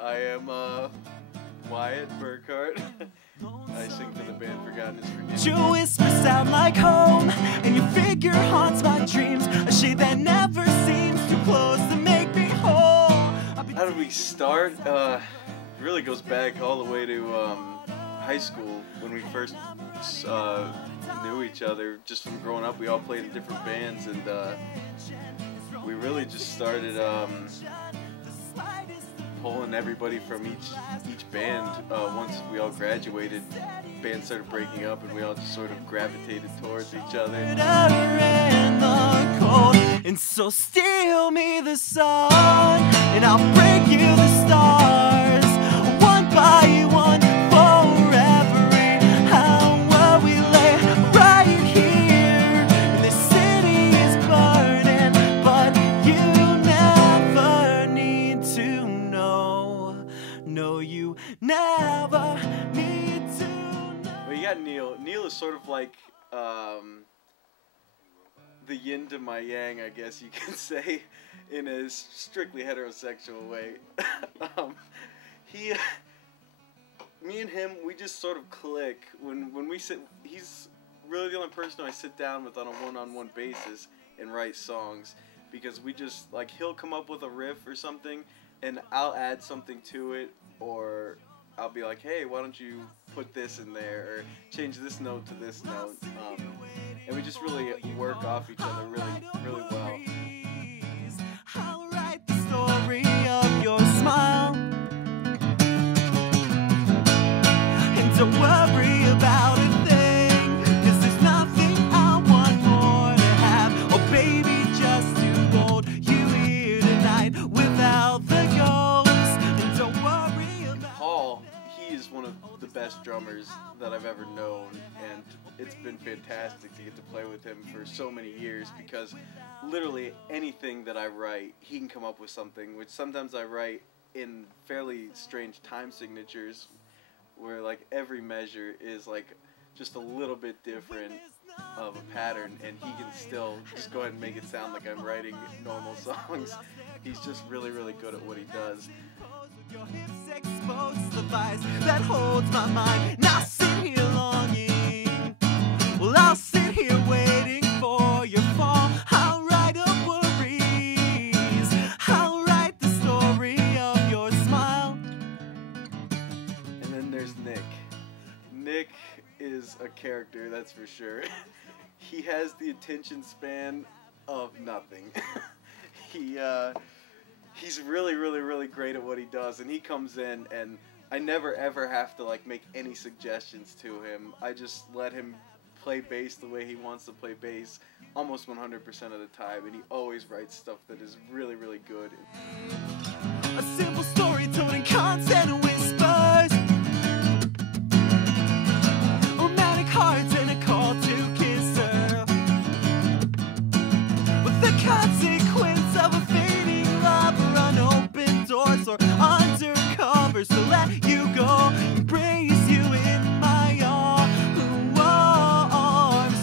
I am Wyatt Burkhardt. I sing for the band Forgotten is Forgiven. Your whispers sound like home, and your figure haunts my dreams. A shade that never seems too close to make me whole. How did we start? It really goes back all the way to high school when we first knew each other. Just from growing up, we all played in different bands, and we really just started pulling everybody from each band. Once we all graduated, bands started breaking up, and we all just sort of gravitated towards each other. And so steal me the sun, and I'll break you the stars, one by one, forever. How we lay right here, and the city is burning, but you never need to know. No, you never need to know. Well, you got Neil. Neil is sort of like the yin to my yang, I guess you can say, in a strictly heterosexual way. Me and him, we just sort of click when we sit. He's really the only person I sit down with on a one-on-one basis and write songs, because we just, like, he'll come up with a riff or something, and I'll add something to it, or I'll be like, hey, why don't you put this in there, or change this note to this note, and we just really work off each other really well. I'll write the story of your smile, and don't worry about a thing, 'cause there's nothing I want more to have. Oh baby, just to hold you here tonight without the ghost. And don't worry about Paul, he is one of the best drummers that I've ever known, and it's been fantastic to get to play with him for so many years, because literally anything that I write, he can come up with something, which sometimes I write in fairly strange time signatures, where like every measure is like just a little bit different of a pattern, and he can still just go ahead and make it sound like I'm writing normal songs. He's just really good at what he does. your hips expose the vice that holds my mind. Now sit here longing. Well, I'll sit here waiting for your fall. I'll write up worries. I'll write the story of your smile. And then there's Nick. Nick is a character, that's for sure. He has the attention span of nothing. He's really great at what he does, and he comes in, and I never ever have to like make any suggestions to him. I just let him play bass the way he wants to play bass almost 100% of the time, and he always writes stuff that is really good. A simple story told in constant whispers, romantic hearts and a call to kiss her, with the consequence of a fading love or unopened doors or undercovers to let you go, embrace you in my arms, my arms.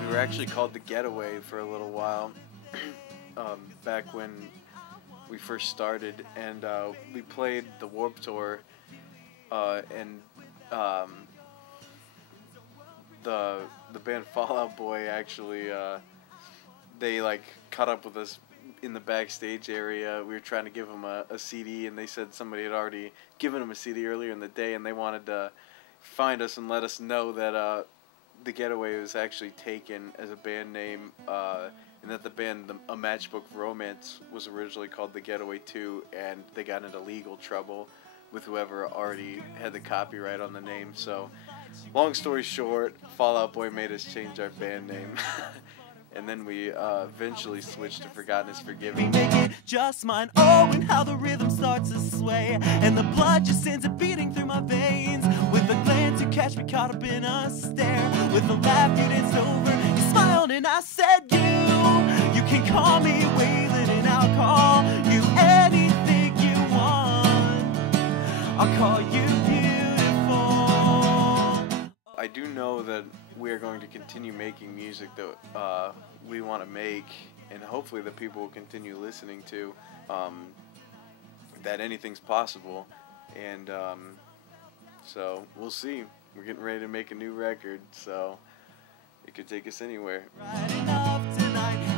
We were actually called The Getaway for a little while, back when we first started, and we played the Warped Tour, and the band Fall Out Boy actually, they like caught up with us in the backstage area. We were trying to give them a CD, and they said somebody had already given them a CD earlier in the day, and they wanted to find us and let us know that The Getaway was actually taken as a band name, and that the band A Matchbook Romance was originally called The Getaway 2, and they got into legal trouble with whoever already had the copyright on the name. So, long story short, Fall Out Boy made us change our band name. And then we eventually switched to Forgotten is Forgiven. Make it just mine. Oh, and how the rhythm starts to sway, and the blood just sends it beating through my veins. With a glance you catch me caught up in a stare. With a laugh you danced over, you smiled, and I said you can call me Waylon, and I'll call you anything you want. I'll call you beautiful. I do know that we are going to continue making music that we want to make, and hopefully the people will continue listening to that anything's possible. And so we'll see. We're getting ready to make a new record, so it could take us anywhere. Right enough tonight.